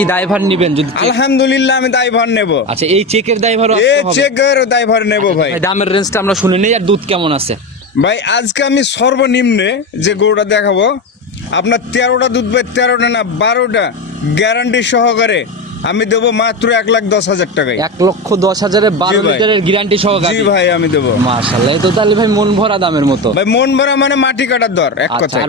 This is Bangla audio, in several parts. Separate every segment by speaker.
Speaker 1: কি ড্রাইভার নেবেন যদি
Speaker 2: আলহামদুলিল্লাহ আমি দায়ভার নেব।
Speaker 1: আচ্ছা এই চেকের ড্রাইভার
Speaker 2: এ চেকের দায়ভার নেব ভাই।
Speaker 1: দামের রেঞ্জটা আমরা শুনে নেই আর দুধ কেমন আছে?
Speaker 2: ভাই আজকে আমি সর্বনিম্নে যে গরুটা দেখাবো আপনার তেরোটা দুধ ভাই তেরোটা না বারোটা গ্যারান্টি সহকারে আমি দেবো মাত্র এক লাখ দশ হাজার টাকায়।
Speaker 1: এক লক্ষ দশ হাজারের বারো লিটারের গ্যারান্টি সহকারে?
Speaker 2: জি ভাই আমি দেবো।
Speaker 1: মাশাল্লাহ তো তাহলে ভাই মন ভরা দামের মতো।
Speaker 2: ভাই মন ভরা মানে মাটি কাটার দর এক
Speaker 1: আচ্ছা,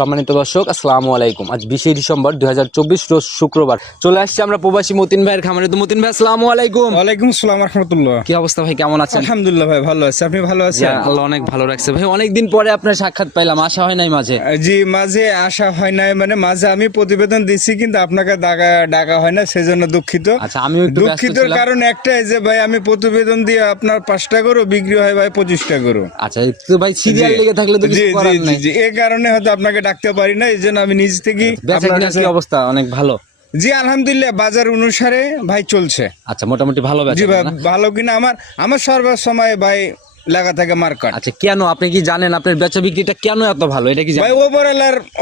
Speaker 1: সম্মানিত দর্শক আসসালামু আলাইকুম। আজ বিশে ডিসেম্বর দুই রোজ শুক্রবার। চলে আসছি আমরা প্রবাসী মতিন ভাইয়ের খামারে। তো মতিন ভাই আসসালামু আলাইকুম।
Speaker 2: ওয়ালাইকুম আসসালাম রহমতুল্লাহ।
Speaker 1: কি অবস্থা ভাই কেমন আছেন?
Speaker 2: আলহামদুলিল্লাহ ভাই ভালো আছে। আপনি ভালো আছেন?
Speaker 1: আল্লাহ অনেক ভালো রাখছে। ভাই অনেকদিন পরে আপনার সাক্ষাৎ পাইলাম আশা হয় নাই মাঝে?
Speaker 2: জি মাঝে আসা হয় নাই। মানে মাঝে আমি প্রতিবেদন দিচ্ছি কিন্তু আপনাকে ডাকা ডাকা হয় না সেজন্য দুঃখিত।
Speaker 1: আচ্ছা ব্যস্ত
Speaker 2: দুঃখিত কারণ একটাই যে ভাই আমি প্রতিবেদন দিয়ে আপনার পাঁচটা করো বিক্রি হয় ভাই পঁচিশটা করো
Speaker 1: আচ্ছা তো ভাই সিরিয়াল লেগে থাকলে তো কিছু করার নাই।
Speaker 2: জি এই কারণে হয়তো আপনাকে ডাকতে পারি না এই জন্য আমি নিজ থেকে
Speaker 1: বেচা
Speaker 2: আপনার
Speaker 1: কিনার
Speaker 2: কাছে
Speaker 1: কি অবস্থা? অনেক ভালো?
Speaker 2: জি আলহামদুলিল্লাহ বাজার অনুসারে ভাই চলছে।
Speaker 1: আচ্ছা মোটামুটি ভালো
Speaker 2: জি ভাই ভালো কিনা? আমার আমার সর্ব সময় ভাই লাগা থাকে মার্কেট
Speaker 1: আচ্ছা কেন? আপনি কি জানেন আপনার বেচা বিক্রিটা কেন এত ভালো? এটা কি
Speaker 2: ভাই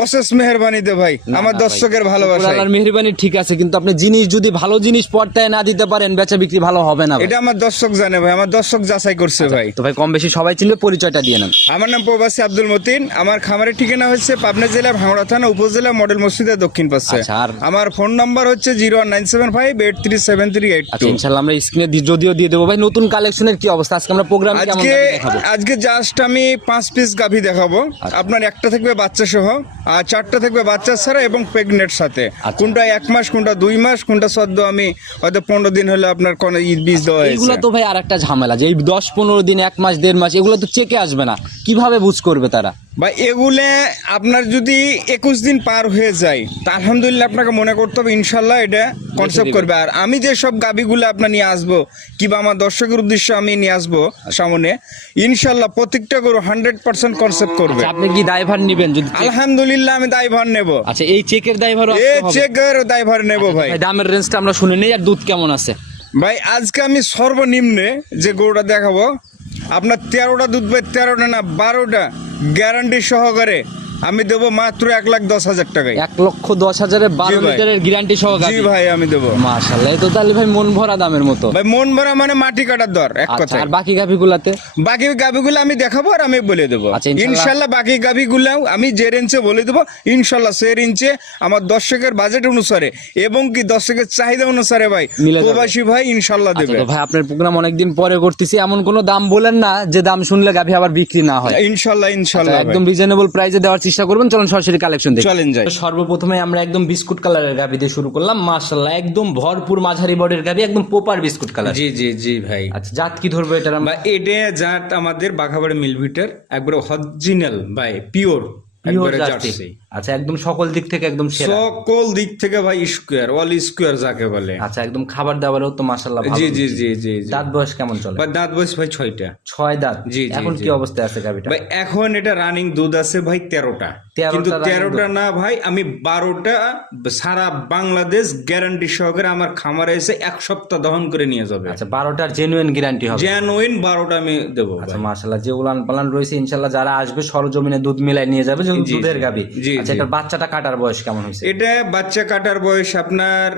Speaker 2: অশেষ মেহরবানিতে ভাই। আমার দর্শকের ভালোবাসা
Speaker 1: মেহরবানি ঠিক আছে কিন্তু আপনি জিনিস যদি ভালো জিনিস পর্তায় না দিতে পারেন বেচা বিক্রি ভালো হবে না
Speaker 2: এটা আমার দর্শক জানে ভাই আমার দর্শক যাচাই করছে ভাই।
Speaker 1: তো ভাই কম বেশি সবাই চিনবে পরিচয়টা দিয়ে নেন।
Speaker 2: আমার নাম প্রবাসী আব্দুল মতিন। আমার খামারের ঠিকানা হচ্ছে পাবনা জেলা ভাঙড়া থানা উপজেলা মডেল মসজিদের দক্ষিণ পাশে।
Speaker 1: আচ্ছা, আর-
Speaker 2: আমার ফোন নাম্বার হচ্ছে zero one nine seven five eight three seven three eight
Speaker 1: আচ্ছা ইনশাল্লাহ আমরা স্ক্রিনে যদিও দিয়ে দেবো। ভাই নতুন কালেকশনের কি অবস্থা? আজকে আমরা প্রোগ্রাম
Speaker 2: আজকে আজকে জাস্ট আমি পাঁচ পিস গাভী দেখাবো।
Speaker 1: আচ্ছা।
Speaker 2: আপনার একটা থাকবে বাচ্চা সহ আর চারটা থাকবে বাচ্চা ছাড়া এবং প্রেগনেন্ট সাথে।
Speaker 1: আচ্ছা।
Speaker 2: কোনটা এক মাস কোনটা দুই মাস কোনটা সদ্য আমি হয়তো পনেরো দিন হলে আপনার কোন ঈদ বীজ দেওয়া হয়েছে।
Speaker 1: তো ভাই আর একটা ঝামেলা যে এই দশ পনেরো দিন এক মাস দেড় মাস এগুলো তো চেকে আসবে না। কীভাবে বুঝ করবে তারা?
Speaker 2: বা এগুলো আপনার যদি একুশ দিন পার হয়ে যায় তা আলহামদুলিল্লাহ আপনাকে মনে করতে হবে ইনশাল্লাহ এটা কনসেপ্ট করবে। আর আমি যে সব গাবিগুলো আপনার নিয়ে আসব কিংবা আমার দর্শকের উদ্দেশ্যে আমি নিয়ে আসব সামনে ইনশাল্লাহ প্রত্যেকটা গরু হান্ড্রেড পার্সেন্ট কনসেপ্ট করবে।
Speaker 1: আচ্ছা, আপনি কি দায়ভার নেবেন যদি
Speaker 2: আলহামদুলিল্লাহ আমি দায়ভার নেব।
Speaker 1: আচ্ছা এই চেকের দায়ভার
Speaker 2: এই চেকের দায়ভার নেব ভাই।
Speaker 1: ভাই দামের রেঞ্জটা আমরা শুনে নেই আর দুধ কেমন আছে?
Speaker 2: ভাই আজকে আমি সর্বনিম্নে যে গরুটা দেখাবো আপনার তেরোটা দুধ ভাই তেরোটা না বারোটা গ্যারান্টি সহকারে আমি দেবো মাত্র এক লাখ দশ হাজার টাকায়।
Speaker 1: এক লক্ষ দশ হাজারের বারো লিটারের গ্যারান্টি সহ
Speaker 2: জি ভাই আমি দেবো।
Speaker 1: মাশাল্লাহ এই তো তাহলে ভাই মন ভরা দামের মতো।
Speaker 2: ভাই মন ভরা মানে মাটি কাটার দর এক
Speaker 1: আচ্ছা
Speaker 2: কথায়।
Speaker 1: আর বাকি গাভি গুলাতে
Speaker 2: বাকি গাভিগুলো আমি দেখাবো আর আমি বলে দেবো।
Speaker 1: আচ্ছা, ইনশাল্লাহ।
Speaker 2: বাকি গাভিগুলো আমি যে রেঞ্জে বলে দেবো ইনশাল্লাহ সে রেঞ্জে আমার দর্শকের বাজেট অনুসারে এবং কি দর্শকের চাহিদা অনুসারে ভাই প্রবাসী ভাই ইনশাল্লাহ
Speaker 1: আচ্ছা,
Speaker 2: দেবে।
Speaker 1: ভাই আপনার প্রোগ্রাম অনেকদিন পরে করতেছি এমন কোনো দাম বলেন না যে দাম শুনলে গাভি আবার বিক্রি না হয়।
Speaker 2: ইনশাল্লাহ ইনশাল্লাহ
Speaker 1: একদম রিজনেবল প্রাইসে দেওয়ার চেষ্টা করবেন চলুন সরাসরি কালেকশন দেখি।
Speaker 2: চলেন যাই।
Speaker 1: সর্বপ্রথমে আমরা একদম বিস্কুট কালারের গাবি দিয়ে শুরু করলাম মাশাআল্লাহ একদম ভরপুর মাঝারি বডির গাবি একদম পোপার বিস্কুট কালার।
Speaker 2: জি জি জি ভাই।
Speaker 1: আচ্ছা জাত কি ধরবো এটা আমরা?
Speaker 2: এডে এটা জাত আমাদের বাঘাবাড়ি মিলভিটার একবারে অরিজিনাল ভাই পিওর
Speaker 1: আচ্ছা একদম সকল দিক থেকে একদম সেরা।
Speaker 2: সকল দিক থেকে ভাই স্কোয়ার অল স্কোয়ার যাকে বলে।
Speaker 1: আচ্ছা একদম খাবার দাবারেও তো
Speaker 2: জি জি জি জি
Speaker 1: দাঁত বয়স কেমন চলে?
Speaker 2: ভাই দাঁত বয়স ভাই ছয়টা।
Speaker 1: ছয় দাঁত?
Speaker 2: জি,
Speaker 1: এখন কি অবস্থায় আছে গাভিটা?
Speaker 2: ভাই এখন এটা রানিং দুধ আছে ভাই তেরোটা। কিন্তু তেরোটা না ভাই আমি বারোটা সারা বাংলাদেশ গ্যারান্টি সহকারে আমার খামারে এসে এক সপ্তাহ দহন করে নিয়ে যাবে।
Speaker 1: আচ্ছা বারোটার জেনুইন গ্যারান্টি হবে।
Speaker 2: জেনুইন বারোটা আমি দেবো।
Speaker 1: আচ্ছা মাশাল্লাহ যে উলান পালান রয়েছে ইনশাল্লাহ যারা আসবে সরজমিনে দুধ মিলাই নিয়ে যাবে দুধের গাবি আচ্ছা এটার বাচ্চাটা কাটার বয়স কেমন হয়েছে?
Speaker 2: এটা বাচ্চা কাটার বয়স আপনার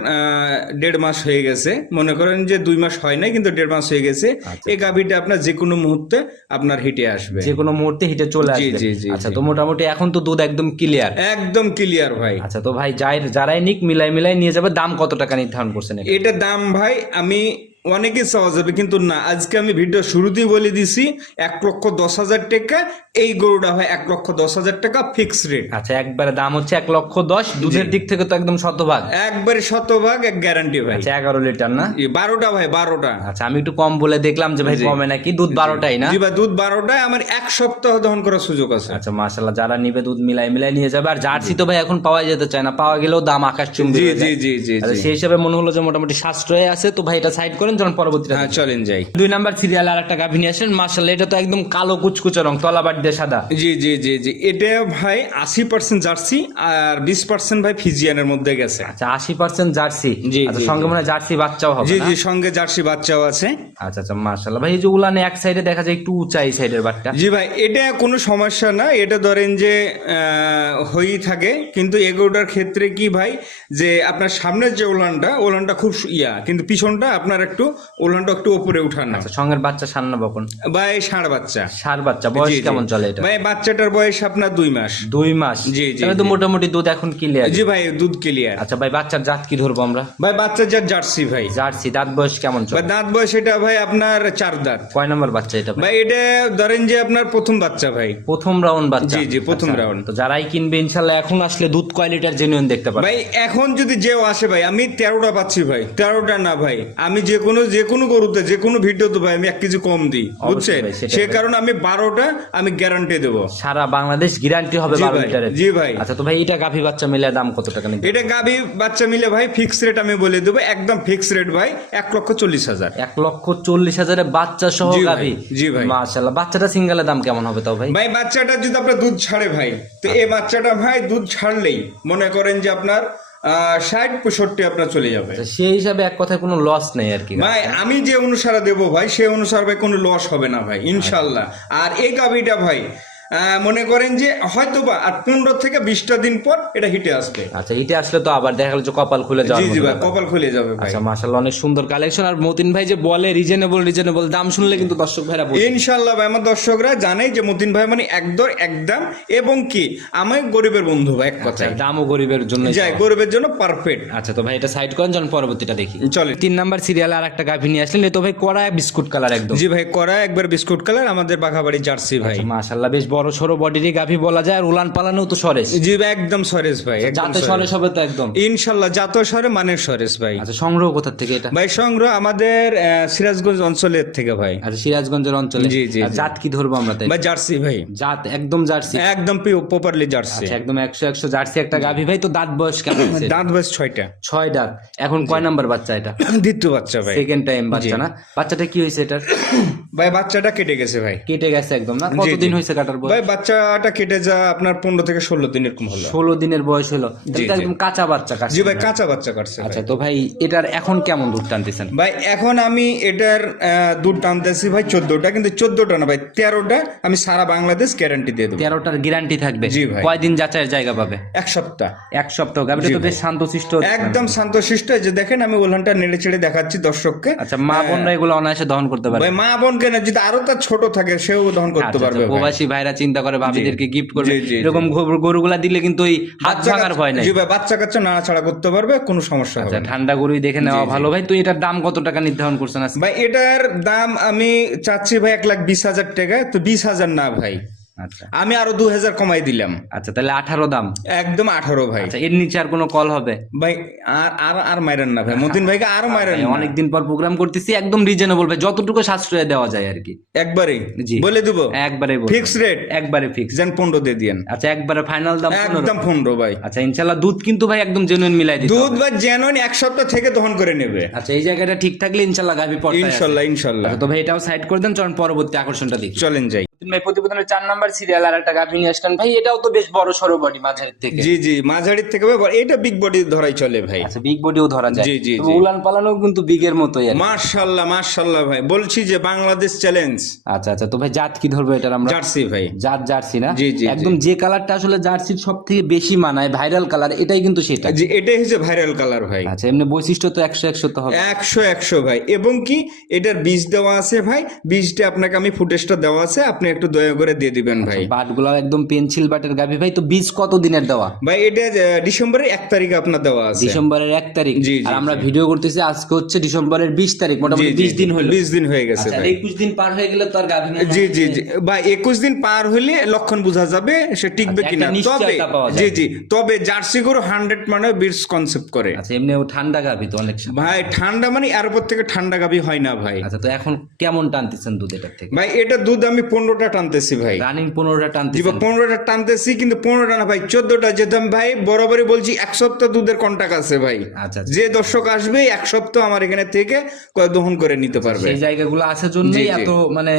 Speaker 2: দেড় মাস হয়ে গেছে। মনে করেন যে দুই মাস হয় নাই কিন্তু দেড় মাস হয়ে গেছে।
Speaker 1: আচ্ছা।
Speaker 2: এই গাভিটা আপনার যে কোনো মুহূর্তে আপনার হিটে আসবে।
Speaker 1: যে কোনো মুহূর্তে হিটে চলে আসবে। আচ্ছা তো মোটামুটি এখন তো দুধ একদম ক্লিয়ার
Speaker 2: একদম ক্লিয়ার ভাই।
Speaker 1: আচ্ছা তো ভাই যাই যারাই নিক মিলাই মিলাই নিয়ে যাবে। দাম কত টাকা নির্ধারণ করছেন? এটা
Speaker 2: দাম ভাই আমি অনেকে চাওয়া যাবে কিন্তু না। আজকে আমি ভিডিও শুরুতেই বলে দিছি এক লক্ষ দশ হাজার টাকা এই গরুটা হয় এক লক্ষ দশ হাজার টাকা ফিক্স রেট
Speaker 1: আচ্ছা একবারে দাম হচ্ছে এক লক্ষ দশ দুধের দিক থেকে তো একদম শতভাগ।
Speaker 2: একবারে শতভাগ এক গ্যারান্টি ভাই।
Speaker 1: আচ্ছা এগারো লিটার না?
Speaker 2: বারোটা ভাই বারোটা।
Speaker 1: আচ্ছা আমি একটু কম বলে দেখলাম যে ভাই কমে নাকি দুধ বারোটাই না?
Speaker 2: জি ভাই দুধ বারোটায় আমার এক সপ্তাহ দহন করার সুযোগ আছে।
Speaker 1: আচ্ছা মাশাল্লাহ যারা নিবে দুধ মিলাই মিলাই নিয়ে যাবে। আর জার্সি তো ভাই এখন পাওয়া যেতে চায় না পাওয়া গেলেও দাম আকাশ চুম্বি
Speaker 2: জি জি জি জি
Speaker 1: আচ্ছা,
Speaker 2: জি।
Speaker 1: সেই হিসাবে মনে হলো যে মোটামুটি সাশ্রয় আছে তো ভাই এটা সাইড করে করেন যখন পরবর্তীটা
Speaker 2: হ্যাঁ চলেন যাই।
Speaker 1: দুই নাম্বার সিরিয়াল আর একটা গাভী নিয়ে আসেন। মার্শাল্লাহ এটা তো একদম কালো কুচকুচে রং তলাবাট দিয়ে সাদা।
Speaker 2: জি জি জি জি। এটা ভাই আশি পার্সেন্ট জার্সি আর বিশ পার্সেন্ট ভাই ফিজিয়ানের মধ্যে গেছে।
Speaker 1: আচ্ছা আশি পার্সেন্ট জার্সি?
Speaker 2: জি,
Speaker 1: আচ্ছা সঙ্গে মনে জার্সি বাচ্চাও হবে
Speaker 2: জি জি সঙ্গে জার্সি বাচ্চাও আছে।
Speaker 1: আচ্ছা আচ্ছা মার্শাল্লাহ ভাই এই যে উলানে এক সাইডে দেখা যায় একটু উঁচা এই সাইডের বাটটা।
Speaker 2: জি ভাই এটা কোনো সমস্যা না। এটা ধরেন যে আহ, হয়েই থাকে। কিন্তু এগোটার ক্ষেত্রে কি ভাই যে আপনার সামনের যে ওলানটা ওলানটা খুব ইয়া কিন্তু পিছনটা আপনার একটু ওলানটা একটু উপরে উঠানো
Speaker 1: আচ্ছা সঙ্গের বাচ্চা সান্না বকন
Speaker 2: ভাই ষাঁড় বাচ্চা।
Speaker 1: সার বাচ্চা বয়স। কেমন চলে এটা?
Speaker 2: ভাই বাচ্চাটার বয়স আপনার দুই মাস।
Speaker 1: দুই মাস?
Speaker 2: জি, জি,
Speaker 1: তাহলে তো মোটামুটি দুধ এখন ক্লিয়ার
Speaker 2: জি ভাই দুধ ক্লিয়ার
Speaker 1: আচ্ছা ভাই বাচ্চার জাত কি ধরবো আমরা?
Speaker 2: ভাই বাচ্চা যার জার্সি ভাই।
Speaker 1: জার্সি দাঁত বয়স কেমন চলে?
Speaker 2: দাঁত বয়স এটা ভাই আপনার চার দাঁত।
Speaker 1: কয় নম্বর বাচ্চা এটা ভাই?
Speaker 2: এটা ধরেন যে আপনার প্রথম বাচ্চা ভাই।
Speaker 1: প্রথম রাউন্ড বাচ্চা।
Speaker 2: জি, জি, প্রথম রাউন্ড
Speaker 1: তো যারাই কিনবে ইনশাল্লাহ এখন আসলে দুধ কোয়ালিটির জেনুইন দেখতে পাবে
Speaker 2: ভাই এখন যদি যেও আসে ভাই আমি তেরোটা পাচ্ছি ভাই। তেরোটা না ভাই আমি যে কোনো যে কোনো গরুতে যে কোনো ভিডিওতে ভাই আমি এক কেজি কম দিই বুঝছেন? সে কারণে আমি বারোটা আমি গ্যারান্টি দেবো।
Speaker 1: সারা বাংলাদেশ গ্যারান্টি হবে
Speaker 2: জি
Speaker 1: বারো
Speaker 2: ভাই,
Speaker 1: লিটারের।
Speaker 2: জি ভাই।
Speaker 1: আচ্ছা তো ভাই এটা গাভী বাচ্চা মিলে দাম কত টাকা নিবে
Speaker 2: এটা গাভি বাচ্চা মিলে ভাই ফিক্স রেট আমি বলে দেবো একদম ফিক্স রেট ভাই এক লক্ষ চল্লিশ হাজার।
Speaker 1: এক লক্ষ চল্লিশ হাজারের বাচ্চা সহ গাভী?
Speaker 2: জি ভাই।
Speaker 1: মাশাল্লাহ বাচ্চাটা সিঙ্গেলের দাম কেমন হবে তাও ভাই?
Speaker 2: ভাই বাচ্চাটা যদি আপনার দুধ ছাড়ে ভাই তো এই বাচ্চাটা ভাই দুধ ছাড়লেই মনে করেন যে আপনার ষাট পঁয়ষট্টি আপনার চলে যাবে।
Speaker 1: আচ্ছা, সেই হিসাবে এক কথায় কোনো লস নেই আর কি।
Speaker 2: ভাই আমি যে অনুসারে দেবো ভাই সে অনুসারে ভাই কোনো লস হবে না ভাই ইনশাল্লাহ আর এই গাভিটা ভাই মনে করেন যে হয়তো বা আর পনেরো থেকে বিশটা দিন পর এটা হিটে আসবে।
Speaker 1: আচ্ছা হিটে আসলে তো আবার দেখা গেল যে কপাল খুলে যাওয়ার
Speaker 2: জি জি ভাই কপাল খুলে যাবে ভাই।
Speaker 1: আচ্ছা মাশাল্লাহ অনেক সুন্দর কালেকশন আর মতিন ভাই যে বলে রিজনেবল রিজনেবল দাম শুনলে কিন্তু দর্শক ভাইরা বুঝবে।
Speaker 2: ইনশাল্লাহ ভাই আমার দর্শকরা জানে যে মতিন ভাই মানে একদর একদম এবং কি আমি গরিবের বন্ধু ভাই এক কথায়।
Speaker 1: আচ্ছা, দামও গরিবের জন্য
Speaker 2: যাই গরিবের জন্য পারফেক্ট
Speaker 1: আচ্ছা তো ভাই এটা সাইড করেন যখন পরবর্তীটা দেখি।
Speaker 2: চলে
Speaker 1: তিন নাম্বার সিরিয়াল আর একটা গাভী নিয়ে আসলেন তো ভাই কড়া বিস্কুট কালার একদম।
Speaker 2: জি ভাই করা একবার বিস্কুট কালার আমাদের বাঘাবাড়ি জার্সি ভাই।
Speaker 1: মাশাল্লাহ বেশ বড় সড়ো বডিরই গাভী বলা যায় আর উলান পালানো তো সরেস
Speaker 2: জি ভাই একদম সরেস ভাই
Speaker 1: যাতে সরেস। হবে তো একদম।
Speaker 2: ইনশাল্লাহ জাত সরে মানের সরেস ভাই।
Speaker 1: আচ্ছা সংগ্রহ কোথা থেকে এটা?
Speaker 2: ভাই সংগ্রহ আমাদের সিরাজগঞ্জ অঞ্চলের থেকে ভাই।
Speaker 1: আচ্ছা সিরাজগঞ্জের অঞ্চলে?
Speaker 2: জি, জি,
Speaker 1: জাত কি ধরবো আমরা তাই?
Speaker 2: ভাই জার্সি ভাই।
Speaker 1: জাত একদম জার্সি।
Speaker 2: একদম প্রপারলি জার্সি।
Speaker 1: আচ্ছা একদম একশো একশো জার্সি একটা গাভী। ভাই তো দাঁত বয়স কেমন?
Speaker 2: দাঁত বয়স ছয়টা।
Speaker 1: ছয় দাঁত। এখন কয় নাম্বার বাচ্চা এটা?
Speaker 2: দ্বিতীয় বাচ্চা ভাই।
Speaker 1: সেকেন্ড টাইম বাচ্চা না? বাচ্চাটা কি হয়েছে এটা
Speaker 2: ভাই বাচ্চাটা কেটে গেছে ভাই।
Speaker 1: কেটে গেছে একদম না? কতদিন
Speaker 2: জি।
Speaker 1: হয়েছে কাটার বয়স?
Speaker 2: ভাই বাচ্চাটা কেটে যা আপনার পনেরো থেকে ষোলো দিন এরকম হলো।
Speaker 1: ষোলো দিনের বয়স হলো। একদম কাঁচা বাচ্চা কাটছে
Speaker 2: জি ভাই কাঁচা বাচ্চা কাটছে
Speaker 1: আচ্ছা তো ভাই এটার এখন কেমন দুধ টানতেছেন?
Speaker 2: ভাই এখন আমি এটার দুধ টানতেছি ভাই চোদ্দটা কিন্তু চোদ্দটা না ভাই তেরোটা আমি সারা বাংলাদেশ গ্যারান্টি দিয়ে দেবো।
Speaker 1: তেরোটার গ্যারান্টি থাকবে।
Speaker 2: জি ভাই।
Speaker 1: কয়দিন যাচাইয়ের জায়গা পাবে?
Speaker 2: এক সপ্তাহ।
Speaker 1: এক সপ্তাহ গাভীটা তো বেশ শান্তশিষ্ট
Speaker 2: একদম শান্তশিষ্ট যে দেখেন আমি ওলানটা নেড়ে চেড়ে দেখাচ্ছি দর্শককে।
Speaker 1: আচ্ছা মা বোনরা এগুলো অনায়াসে দহন করতে পারে
Speaker 2: ভাই মা বোনকে না যদি আরও তার ছোট থাকে সেও দহন করতে
Speaker 1: আচ্ছা,
Speaker 2: পারবে
Speaker 1: আচ্ছা,
Speaker 2: ভাই।
Speaker 1: প্রবাসী ভাইরা চিন্তা করে ভাবিদেরকে গিফট করবে। এরকম গরুগুলা দিলে কিন্তু ওই হাত
Speaker 2: বাচ্চা
Speaker 1: ভাঙার ভয় নাই।
Speaker 2: জি ভাই বাচ্চা কাচ্চা নাড়াছাড়া করতে পারবে কোনো সমস্যা হবে
Speaker 1: আচ্ছা
Speaker 2: না।
Speaker 1: ঠান্ডা গরুই দেখে নেওয়া ভালো। ভাই তুই এটার দাম কত টাকা নির্ধারণ করছেন
Speaker 2: ভাই এটার দাম আমি চাচ্ছি ভাই এক লাখ বিশ হাজার টাকা তো বিশ হাজার না ভাই।
Speaker 1: আচ্ছা।
Speaker 2: আমি আরও দু হাজার কমাই দিলাম।
Speaker 1: আচ্ছা তাহলে আঠারো দাম।
Speaker 2: একদম আঠারো ভাই।
Speaker 1: আচ্ছা এর নিচে আর কোনো কল হবে?
Speaker 2: ভাই আর আর আর মাইরেন না ভাই। মতিন ভাইকে আর মাইরেন না।
Speaker 1: অনেকদিন পর প্রোগ্রাম করতেছি একদম রিজনেবল ভাই। যতটুকু সাশ্রয় দেওয়া যায় আর কি।
Speaker 2: একবারে?
Speaker 1: জি।
Speaker 2: বলে দিব?
Speaker 1: একবারে।
Speaker 2: ফিক্স রেট
Speaker 1: একবারে ফিক্স
Speaker 2: যেন পনেরো দিয়ে দিয়েন।
Speaker 1: আচ্ছা একবারে ফাইনাল দাম
Speaker 2: একদম পনেরো ভাই।
Speaker 1: আচ্ছা ইনশাল্লাহ দুধ কিন্তু ভাই একদম জেনুইন মিলাই দিতে
Speaker 2: দুধ। বা জেনুইন এক সপ্তাহ থেকে দহন করে নেবে।
Speaker 1: আচ্ছা এই জায়গাটা ঠিক থাকলে ইনশাল্লাহ গাভি পড়তে
Speaker 2: ইনশাল্লাহ ইনশাল্লাহ
Speaker 1: তো ভাই এটাও সাইড করে দেন চলুন পরবর্তী আকর্ষণটা দেখি।
Speaker 2: চলেন যাই।
Speaker 1: ভাই প্রতিবেদনের চার নাম্বার সিরিয়াল আর একটা গাভি নিয়ে আসলেন। ভাই এটাও তো বেশ বড় সড়ো বডি মাঝারি থেকে।
Speaker 2: জি জি মাঝারির থেকে এটা বিগ বডি ধরাই চলে ভাই।
Speaker 1: আচ্ছা বিগ বডিও ধরা যায়।
Speaker 2: জি, জি,
Speaker 1: উলান পালানো কিন্তু বিগের মতোই।
Speaker 2: মার্শাল্লাহ মার্শাল্লাহ ভাই বলছি যে বাংলাদেশ চ্যালেঞ্জ
Speaker 1: আচ্ছা আচ্ছা তো ভাই জাত কি ধরবো এটার আমরা?
Speaker 2: জার্সি ভাই।
Speaker 1: জাত জার্সি না?
Speaker 2: জি, জি, জি।
Speaker 1: একদম যে কালারটা আসলে জার্সির সব থেকে বেশি মানায় ভাইরাল কালার এটাই কিন্তু সেটা।
Speaker 2: যে এটাই হচ্ছে ভাইরাল কালার ভাই।
Speaker 1: আচ্ছা এমনি বৈশিষ্ট্য তো একশো একশো তো হবে।
Speaker 2: একশো একশো ভাই এবং কি এটার বীজ দেওয়া আছে ভাই? বীজটা আপনাকে আমি ফুটেজটা দেওয়া আছে আপনি একটু দয়া করে দিয়ে দিবেন ভাই।
Speaker 1: বাটগুলো একদম পেন্সিল বাটের গাভি। ভাই তো বীজ কত দিনের দেওয়া?
Speaker 2: ভাই এটা ডিসেম্বরের এক তারিখে আপনার দেওয়া আছে।
Speaker 1: ডিসেম্বরের এক তারিখ?
Speaker 2: জি,
Speaker 1: আর আমরা ভিডিও করতেছি আজকে হচ্ছে ডিসেম্বরের বিশ তারিখ মোটামুটি বিশ দিন হলো।
Speaker 2: বিশ দিন হয়ে গেছে
Speaker 1: আচ্ছা
Speaker 2: ভাই।
Speaker 1: একুশ দিন পার হয়ে গেলে তো আর গাভি
Speaker 2: জি জি জি। ভাই একুশ দিন পার হলে লক্ষণ বোঝা যাবে সে টিকবে
Speaker 1: আচ্ছা,
Speaker 2: কিনা। তবে। জি জি তবে জার্সি গরু হান্ড্রেড মানে বিটস কনসেপ্ট করে।
Speaker 1: আচ্ছা এমনি ঠান্ডা গাভি তো অনেক
Speaker 2: ভাই ঠান্ডা মানে এরপর থেকে ঠান্ডা গাবি হয় না ভাই।
Speaker 1: আচ্ছা তো এখন কেমন টানতেছেন দুধ এটার থেকে?
Speaker 2: ভাই এটা দুধ আমি পনেরো পনেরোটা টানতেছি ভাই।
Speaker 1: রানিং পনেরোটা
Speaker 2: ভাই পনেরোটা টানতেছি কিন্তু পনেরোটা না ভাই চোদ্দটা যেতাম ভাই বরাবরই বলছি এক সপ্তাহ দুধের কন্টাক্ট আছে ভাই।
Speaker 1: আচ্ছা আচ্ছা।
Speaker 2: যে দর্শক আসবে এক সপ্তাহ আমার এখানে থেকে কয় দহন করে নিতে পারবে।
Speaker 1: সেই জায়গাগুলো আসার জন্যই
Speaker 2: জি, জি।
Speaker 1: এত মানে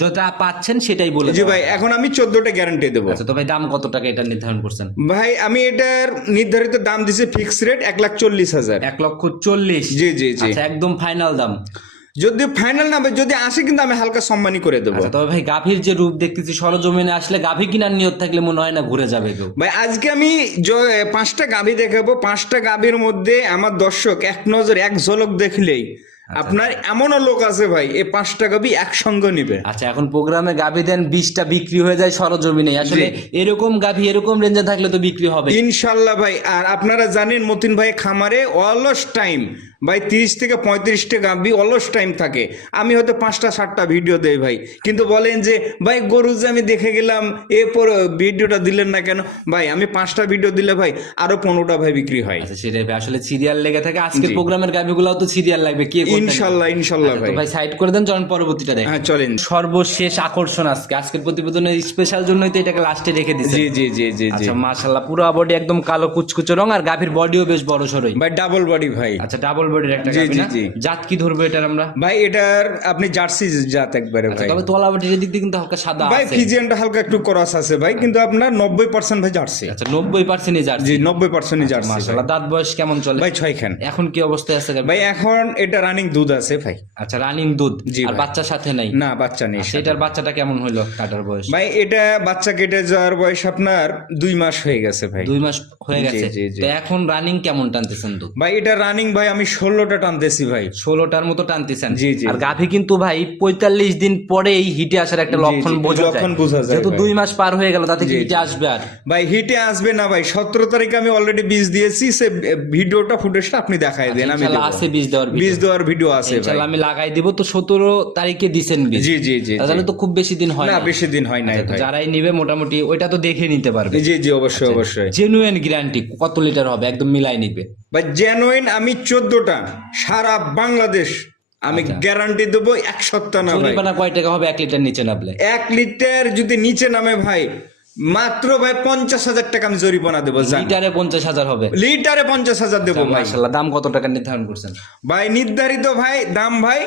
Speaker 1: যেটা পাচ্ছেন সেটাই বলে
Speaker 2: জি ভাই এখন আমি চোদ্দটা গ্যারান্টি দেবো।
Speaker 1: আচ্ছা তো ভাই দাম কত টাকা এটা নির্ধারণ করছেন?
Speaker 2: ভাই আমি এটার নির্ধারিত দাম দিছি ফিক্স রেট এক লাখ চল্লিশ হাজার।
Speaker 1: এক লক্ষ চল্লিশ।
Speaker 2: জি জি জি।
Speaker 1: আচ্ছা একদম ফাইনাল দাম।
Speaker 2: যদি ফাইনাল না ভাই যদি আসে কিন্তু আমি হালকা সম্মানই করে দেবো।
Speaker 1: আচ্ছা তবে ভাই গাভীর যে রূপ দেখতেছি সরজমিনে আসলে গাভী কিনার নিয়ত থাকলে মনে হয় না ঘুরে যাবে কেউ?
Speaker 2: ভাই আজকে আমি পাঁচটা গাভী দেখাবো। পাঁচটা গাভীর মধ্যে আমার দর্শক এক নজর এক ঝলক দেখলেই আপনার এমনও লোক আছে ভাই এই পাঁচটা গাভি একসঙ্গে নিবে।
Speaker 1: আচ্ছা এখন প্রোগ্রামে গাভী দেন বিশটা বিক্রি হয়ে যায় সরজমিনে। আসলে এরকম গাভী এরকম রেঞ্জে থাকলে তো বিক্রি হবে।
Speaker 2: ইনশাল্লাহ ভাই আর আপনারা জানেন মতিন ভাই খামারে অলস টাইম ভাই তিরিশ থেকে পঁয়ত্রিশটা গাভি অলস টাইম থাকে। আমি হয়তো পাঁচটা সাতটা ভিডিও দেই ভাই। কিন্তু বলেন যে ভাই গরু যে আমি দেখে গেলাম এরপর ভিডিওটা দিলেন না কেন? ভাই আমি পাঁচটা ভিডিও দিলে ভাই আরও পনেরোটা ভাই বিক্রি হয়।
Speaker 1: আচ্ছা সেটাই ভাই। আসলে সিরিয়াল লেগে থাকে। আজকের প্রোগ্রামের গাভীগুলোও তো সিরিয়াল লাগবে। কে?
Speaker 2: ইনশাল্লাহ ইনশাল্লাহ
Speaker 1: আচ্ছা,
Speaker 2: ভাই।
Speaker 1: ভাই সাইড করে দেন চলুন পরবর্তীটা দেখ।
Speaker 2: হ্যাঁ চলেন।
Speaker 1: সর্বশেষ আকর্ষণ আজকে। আজকের প্রতিবেদনের স্পেশাল জন্যই তো এটাকে লাস্টে রেখে দিয়েছে
Speaker 2: জি জি জি জি জি।
Speaker 1: আচ্ছা মাশাল্লাহ পুরো বডি একদম কালো কুচকুচে রং আর গাভীর বডিও বেশ বড় সরই
Speaker 2: ভাই ডাবল বডি ভাই।
Speaker 1: আচ্ছা ডাবল বডির একটা
Speaker 2: জি,
Speaker 1: না? জাত কি ধরবে এটার আমরা?
Speaker 2: ভাই এটার আপনি জার্সি জাত একবারে
Speaker 1: আচ্ছা
Speaker 2: ভাই।
Speaker 1: তবে তোলা বডির দিক দিয়ে কিন্তু হালকা সাদা
Speaker 2: ভাই ফিজিয়ানটা হালকা একটু ক্রস আছে ভাই কিন্তু আপনার নব্বই পার্সেন্ট ভাই জার্সি।
Speaker 1: আচ্ছা জার্সি।
Speaker 2: জি পার্সেন্টই জার্সি।
Speaker 1: দাঁত বয়স কেমন চলে?
Speaker 2: ভাই খান।
Speaker 1: এখন কি অবস্থায় আছে
Speaker 2: ভাই এখন এটা রানিং দুধ আছে ভাই।
Speaker 1: আচ্ছা রানিং দুধ। আর। বাচ্চার সাথে নাই?
Speaker 2: না বাচ্চা নেই
Speaker 1: সেটার বাচ্চাটা কেমন হইল কাটার বয়স?
Speaker 2: ভাই এটা বাচ্চা কেটে যাওয়ার বয়স আপনার দুই মাস হয়ে গেছে ভাই।
Speaker 1: দুই মাস হয়ে গেছে। তো এখন রানিং কেমন টানতেছেন দুধ?
Speaker 2: ভাই এটা রানিং ভাই আমি ষোলোটা টানতেছি ভাই।
Speaker 1: ষোলোটার মতো টানতেছেন
Speaker 2: জি, জি,
Speaker 1: আর। গাভী কিন্তু ভাই পঁয়তাল্লিশ দিন পরেই হিটে আসার একটা লক্ষণ বোঝা যায়।
Speaker 2: লক্ষণ বোঝা যায়
Speaker 1: যেহেতু দুই মাস পার হয়ে গেল তাতে হিটে আসবে আর।
Speaker 2: ভাই হিটে আসবে না ভাই। সতেরো তারিখে আমি অলরেডি বীজ দিয়েছি সে ভিডিওটা ফুটেজটা আপনি দেখাই দেন আমি
Speaker 1: আছে বীজ দেওয়ার।
Speaker 2: বীজ দেওয়ার ভিডিও আছে ভাই।
Speaker 1: আমি লাগাই দিব। তো সতেরো তারিখে দিছেন বীজ।
Speaker 2: জি জি জি
Speaker 1: তাহলে তো খুব বেশি দিন হয়
Speaker 2: না
Speaker 1: না
Speaker 2: বেশি দিন হয় নাই
Speaker 1: আচ্ছা, যারাই নিবে মোটামুটি ওইটা তো দেখে নিতে পারবে।
Speaker 2: জি জি অবশ্যই অবশ্যই।
Speaker 1: জেনুইন গ্যারান্টি কত লিটার হবে একদম মিলাই নিবে।
Speaker 2: ভাই জেনুইন আমি চোদ্দটা সারা বাংলাদেশ আমি
Speaker 1: আচ্ছা।
Speaker 2: গ্যারান্টি দেবো এক সপ্তাহ না ভাই।
Speaker 1: কয় টাকা হবে? এক লিটার নিচে নামলে।
Speaker 2: এক লিটার যদি নিচে নামে ভাই মাত্র ভাই পঞ্চাশ হাজার টাকা আমি জরিমানা দেবো
Speaker 1: লিটারে পঞ্চাশ হাজার হবে।
Speaker 2: লিটারে পঞ্চাশ হাজার দেবো ভাই।
Speaker 1: মাশাল্লাহ দাম কত টাকা নির্ধারণ করছেন?
Speaker 2: ভাই নির্ধারিত ভাই দাম ভাই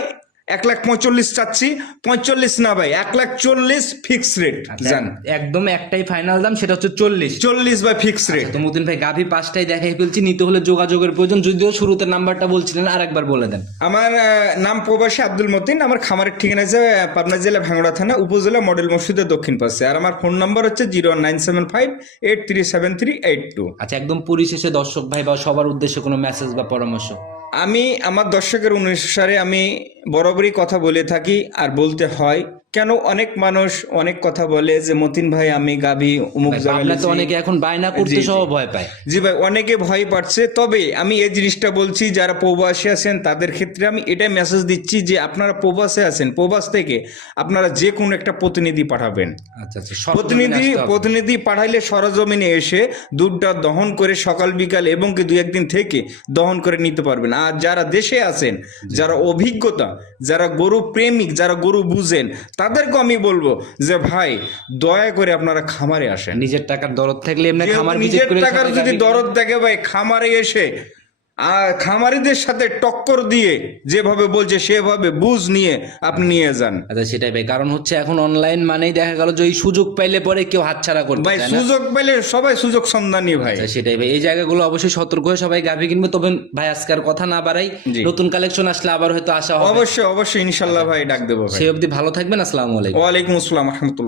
Speaker 2: এক লাখ পঁয়তাল্লিশ চাচ্ছি পঁয়তাল্লিশ না ভাই এক লাখ চল্লিশ ফিক্স রেট জান।
Speaker 1: একদম একটাই ফাইনাল দাম সেটা হচ্ছে চল্লিশ।
Speaker 2: চল্লিশ বাই ফিক্স রেট
Speaker 1: তো মতিন ভাই গাভী পাঁচটাই দেখাই ফেলছি নিতে হলে যোগাযোগের প্রয়োজন। যদিও শুরুতে নাম্বারটা বলছিলেন আর একবার বলে দেন।
Speaker 2: আমার নাম প্রবাসী আব্দুল মতিন আমার খামারের ঠিকানা আহ, পাবনা জেলা ভাঙড়া থানা উপজেলা মডেল মসজিদের দক্ষিণ পাশে। আর আমার ফোন নাম্বার হচ্ছে zero nine seven five eight three seven three eight two.
Speaker 1: আচ্ছা একদম পরিশেষে দর্শক ভাই বা সবার উদ্দেশ্যে কোনো মেসেজ বা পরামর্শ?
Speaker 2: আমি আমার দর্শকের অনুসারে আমি বরাবরই কথা বলে থাকি আর বলতে হয় কেন অনেক মানুষ অনেক কথা বলে যে মতিন ভাই আমি গাবি অমুক জায়গায়
Speaker 1: তো অনেকে এখন বায়না করতে। সহ ভয় পায়।
Speaker 2: জি ভাই অনেকে ভয় পাচ্ছে। তবে আমি এই জিনিসটা বলছি যারা প্রবাসী আছেন তাদের ক্ষেত্রে আমি এটাই মেসেজ দিচ্ছি যে আপনারা প্রবাসে আছেন প্রবাস থেকে আপনারা যে কোনো একটা প্রতিনিধি পাঠাবেন।
Speaker 1: আচ্ছা আচ্ছা
Speaker 2: প্রতিনিধি প্রতিনিধি পাঠাইলে সরজমিনে এসে দুধটা দহন করে সকাল বিকাল এবং কি দুই একদিন থেকে দহন করে নিতে পারবেন। আর যারা দেশে আছেন যারা অভিজ্ঞতা যারা গরু প্রেমিক যারা গরু বুঝেন তাদেরকে আমি বলব যে ভাই দয়া করে আপনারা খামারে আসেন।
Speaker 1: নিজের টাকার দরদ থাকলে এমনি খামার
Speaker 2: নিজের টাকার যদি দরদ দেখে ভাই খামারে এসে আর খামারিদের সাথে টক্কর দিয়ে যেভাবে বলছে সেভাবে বুঝ নিয়ে আপনি নিয়ে যান।
Speaker 1: আচ্ছা সেটাই ভাই। কারণ হচ্ছে এখন অনলাইন মানেই দেখা গেল যে এই সুযোগ পাইলে পরে কেউ হাতছাড়া করতে
Speaker 2: ভাই সুযোগ পেলে সবাই সুযোগ সন্ধানী ভাই।
Speaker 1: আচ্ছা, সেটাই ভাই। এই জায়গাগুলো অবশ্যই সতর্ক হয়ে সবাই গাভী কিনবে। তবে ভাই আজকের কথা না বাড়াই। নতুন কালেকশন আসলে আবার হয়তো আসা হবে।
Speaker 2: অবশ্যই অবশ্যই ইনশাল্লাহ ভাই ডাক দেবো ভাই।
Speaker 1: সেই অবধি ভালো থাকবেন। আসসালামু আলাইকুম।
Speaker 2: ওয়ালাইকুম আসসালাম রহমতুল্লাহ।